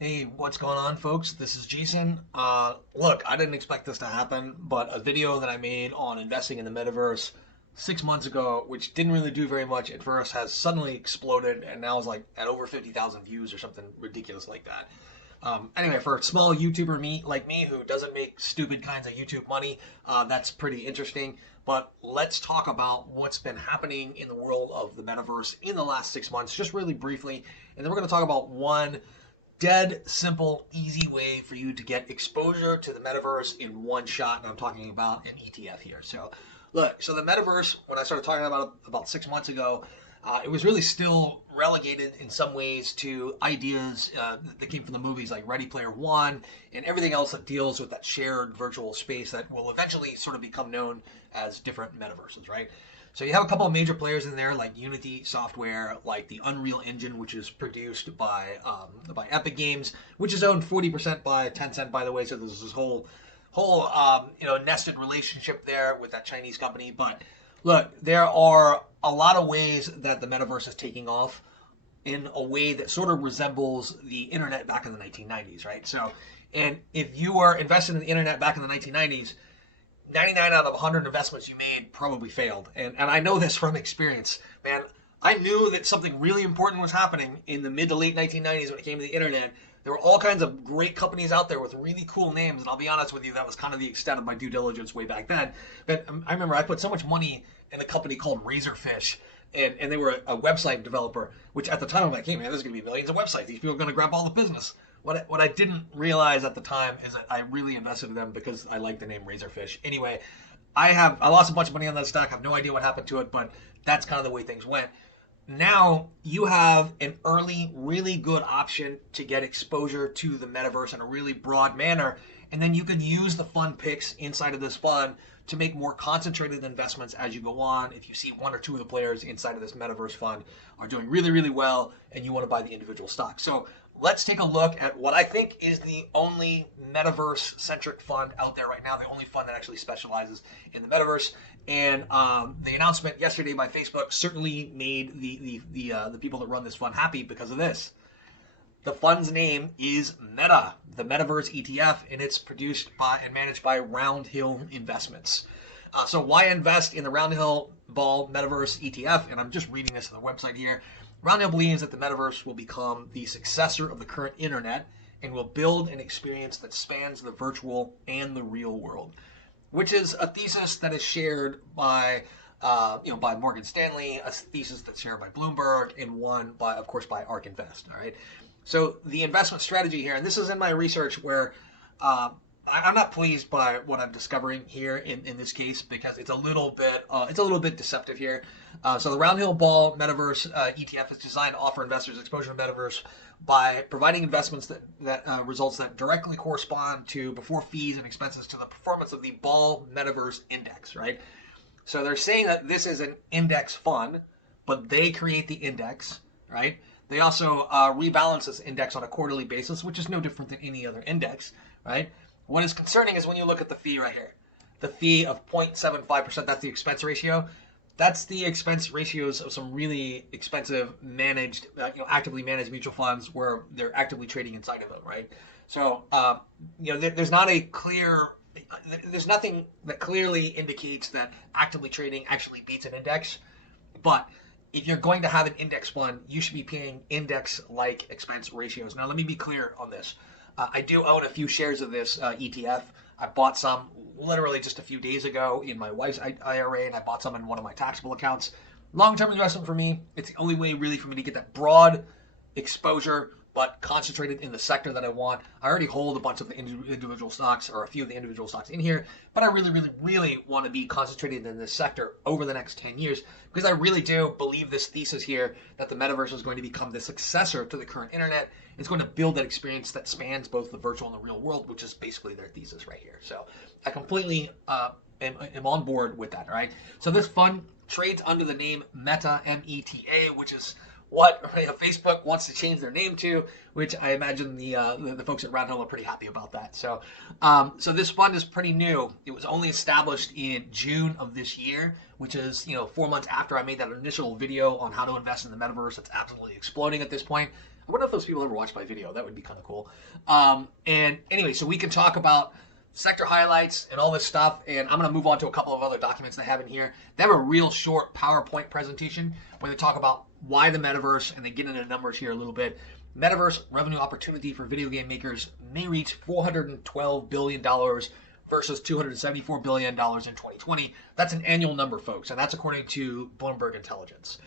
Hey, what's going on, folks? This is Jason. Look, I didn't expect this to happen, but a video that I made on investing in the metaverse 6 months ago, which didn't really do very much at first, has suddenly exploded and now is like at over 50,000 views or something ridiculous like that. Anyway, for a small YouTuber like me who doesn't make stupid kinds of YouTube money, that's pretty interesting. But let's talk about what's been happening in the world of the metaverse in the last 6 months, just really briefly. And then we're going to talk about one dead simple, easy way for you to get exposure to the metaverse in one shot. And I'm talking about an ETF here. So, look, so the metaverse, when I started talking about it about 6 months ago, it was really still relegated in some ways to ideas that came from the movies like Ready Player One and everything else that deals with that shared virtual space that will eventually sort of become known as different metaverses, right? So you have a couple of major players in there, like Unity software, like the Unreal Engine, which is produced by Epic Games, which is owned 40% by Tencent, by the way. So there's this whole nested relationship there with that Chinese company. But look, there are a lot of ways that the metaverse is taking off in a way that sort of resembles the internet back in the 1990s, right? So, and if you were invested in the internet back in the 1990s, 99 out of 100 investments you made probably failed. And I know this from experience, man. I knew that something really important was happening in the mid to late 1990s when it came to the internet. There were all kinds of great companies out there with really cool names, and I'll be honest with you, that was kind of the extent of my due diligence way back then. But I remember I put so much money in a company called Razorfish, and they were a website developer, which at the time I'm like, hey man, there's going to be millions of websites. These people are going to grab all the business. What I didn't realize at the time is that I really invested in them because I like the name Razorfish. Anyway, I lost a bunch of money on that stock. I have no idea what happened to it, but that's kind of the way things went. Now you have an early, really good option to get exposure to the metaverse in a really broad manner, and then you can use the fund picks inside of this fund to make more concentrated investments as you go on. If you see one or two of the players inside of this metaverse fund are doing really, really well, and you want to buy the individual stocks. So let's take a look at what I think is the only metaverse-centric fund out there right now, the only fund that actually specializes in the metaverse. And the announcement yesterday by Facebook certainly made the people that run this fund happy because of this. The fund's name is Meta, the Metaverse ETF, and it's produced by and managed by Roundhill Investments. So why invest in the Roundhill Ball Metaverse ETF? And I'm just reading this on the website here. Roundhill believes that the metaverse will become the successor of the current internet and will build an experience that spans the virtual and the real world, which is a thesis that is shared by by Morgan Stanley, a thesis that's shared by Bloomberg, and one by, of course, by ARK Invest. All right. So the investment strategy here, and this is in my research where I'm not pleased by what I'm discovering here in this case because it's a little bit deceptive here. So the Roundhill Ball Metaverse ETF is designed to offer investors exposure to Metaverse by providing investments that results that directly correspond to, before fees and expenses, to the performance of the Ball Metaverse Index, right? So they're saying that this is an index fund, but they create the index, right? They also rebalance this index on a quarterly basis, which is no different than any other index, right? What is concerning is when you look at the fee right here. The fee of 0.75%, that's the expense ratio. That's the expense ratios of some really expensive managed, actively managed mutual funds where they're actively trading inside of them, right? So, there's nothing that clearly indicates that actively trading actually beats an index. But if you're going to have an index fund, you should be paying index-like expense ratios. Now, let me be clear on this. I do own a few shares of this ETF. I bought some literally just a few days ago in my wife's IRA, and I bought some in one of my taxable accounts. Long-term investment for me. It's the only way really for me to get that broad exposure, but concentrated in the sector that I want. I already hold a bunch of the individual stocks, or a few of the individual stocks in here, but I really, really, really want to be concentrated in this sector over the next 10 years because I really do believe this thesis here that the metaverse is going to become the successor to the current internet. It's going to build that experience that spans both the virtual and the real world, which is basically their thesis right here. So I completely am on board with that, all right? So this fund trades under the name Meta, M-E-T-A, which is what Facebook wants to change their name to, which I imagine the folks at Roundhill are pretty happy about that. So, so this fund is pretty new. It was only established in June of this year, which is 4 months after I made that initial video on how to invest in the metaverse. It's absolutely exploding at this point. I wonder if those people ever watch my video. That would be kind of cool. And anyway, so we can talk about sector highlights and all this stuff, and I'm going to move on to a couple of other documents they have in here. They have a real short PowerPoint presentation where they talk about why the metaverse, and they get into numbers here a little bit. Metaverse revenue opportunity for video game makers may reach $412 billion versus $274 billion in 2020. That's an annual number, folks, and that's according to Bloomberg Intelligence.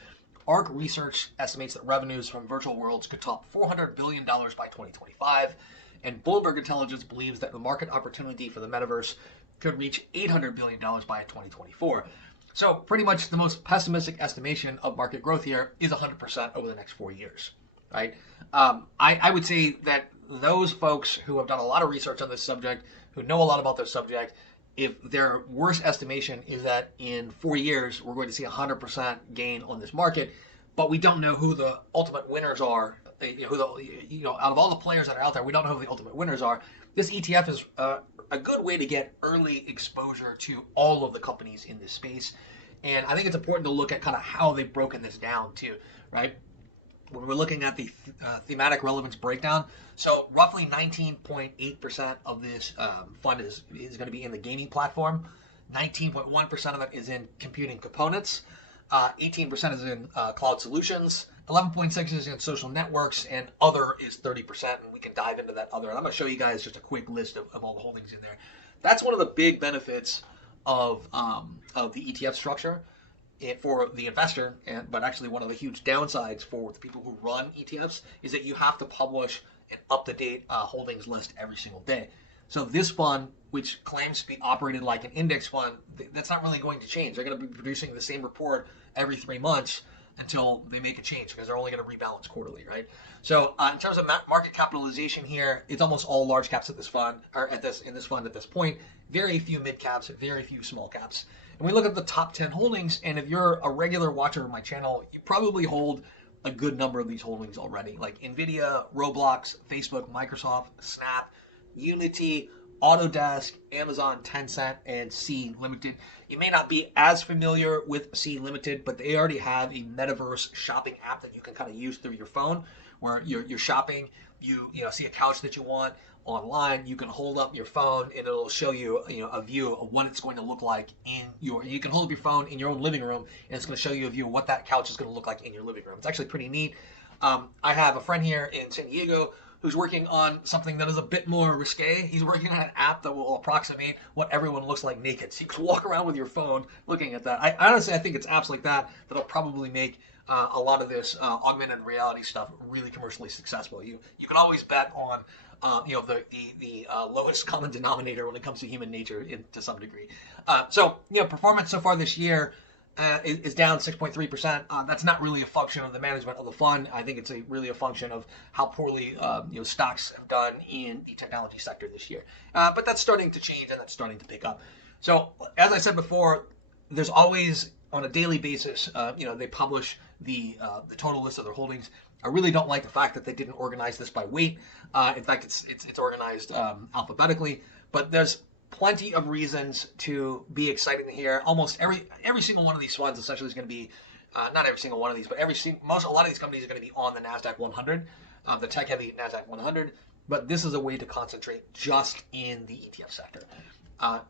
ARC Research estimates that revenues from virtual worlds could top $400 billion by 2025. And Bloomberg Intelligence believes that the market opportunity for the metaverse could reach $800 billion by 2024. So pretty much the most pessimistic estimation of market growth here is 100% over the next 4 years, right? I would say that those folks who have done a lot of research on this subject, who know a lot about this subject, if their worst estimation is that in 4 years we're going to see 100% gain on this market, but we don't know who the ultimate winners are. Out of all the players that are out there, we don't know who the ultimate winners are. This ETF is a good way to get early exposure to all of the companies in this space. And I think it's important to look at kind of how they've broken this down too, right? When we're looking at the thematic relevance breakdown, so roughly 19.8% of this fund is going to be in the gaming platform. 19.1% of it is in computing components. 18% is in cloud solutions. 11.6 is in social networks, and other is 30%, and we can dive into that other. And I'm going to show you guys just a quick list of all the holdings in there. That's one of the big benefits of the ETF structure for the investor, but actually one of the huge downsides for the people who run ETFs is that you have to publish an up-to-date holdings list every single day. So this fund, which claims to be operated like an index fund, that's not really going to change. They're going to be producing the same report every 3 months until they make a change, because they're only going to rebalance quarterly, right? So in terms of market capitalization here, it's almost all large caps at this fund, or in this fund at this point. Very few mid caps, very few small caps. And we look at the top 10 holdings, and if you're a regular watcher of my channel, you probably hold a good number of these holdings already, like Nvidia, Roblox, Facebook, Microsoft, Snap, Unity, Autodesk, Amazon, Tencent, and C Limited. You may not be as familiar with C Limited, but they already have a metaverse shopping app that you can kind of use through your phone, where you're shopping, you see a couch that you want online, you can hold up your phone and it'll show you a view of what it's going to look like you can hold up your phone in your own living room, and it's going to show you a view of what that couch is going to look like in your living room. It's actually pretty neat. I have a friend here in San Diego who's working on something that is a bit more risque. He's working on an app that will approximate what everyone looks like naked. So you can walk around with your phone looking at that. I honestly think it's apps like that that'll probably make a lot of this augmented reality stuff really commercially successful. You can always bet on the lowest common denominator when it comes to human nature to some degree. Performance so far this year is down 6.3%. That's not really a function of the management of the fund. I think it's really a function of how poorly stocks have done in the technology sector this year. But that's starting to change, and that's starting to pick up. So as I said before, there's always on a daily basis, they publish the total list of their holdings. I really don't like the fact that they didn't organize this by weight. In fact, it's organized alphabetically. But there's plenty of reasons to be excited here. Almost every single one of these funds essentially is going to be, not every single one of these, but a lot of these companies are going to be on the NASDAQ 100, the tech-heavy NASDAQ 100. But this is a way to concentrate just in the ETF sector.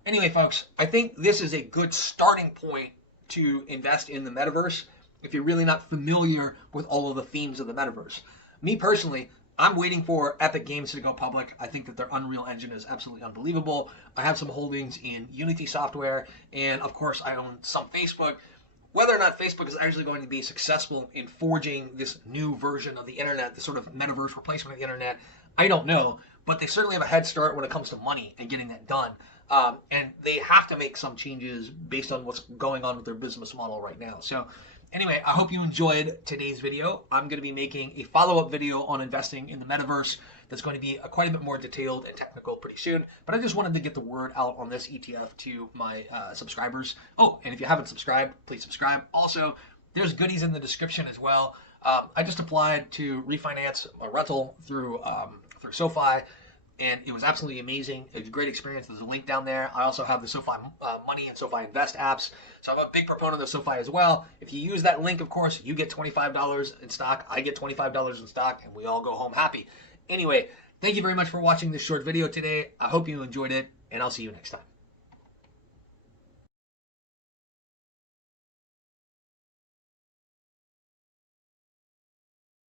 Anyway, folks, I think this is a good starting point to invest in the metaverse if you're really not familiar with all of the themes of the metaverse. Me personally, I'm waiting for Epic Games to go public. I think that their Unreal Engine is absolutely unbelievable. I have some holdings in Unity software, and of course I own some Facebook. Whether or not Facebook is actually going to be successful in forging this new version of the internet, the sort of metaverse replacement of the internet, I don't know. But they certainly have a head start when it comes to money and getting that done. And they have to make some changes based on what's going on with their business model right now. So anyway, I hope you enjoyed today's video. I'm going to be making a follow-up video on investing in the metaverse that's going to be quite a bit more detailed and technical pretty soon. But I just wanted to get the word out on this ETF to my subscribers. Oh, and if you haven't subscribed, please subscribe. Also, there's goodies in the description as well. I just applied to refinance a rental through SoFi. and it was absolutely amazing. It was a great experience. There's a link down there. I also have the SoFi Money and SoFi Invest apps, so I'm a big proponent of SoFi as well. If you use that link, of course, you get $25 in stock. I get $25 in stock, and we all go home happy. Anyway, thank you very much for watching this short video today. I hope you enjoyed it, and I'll see you next time.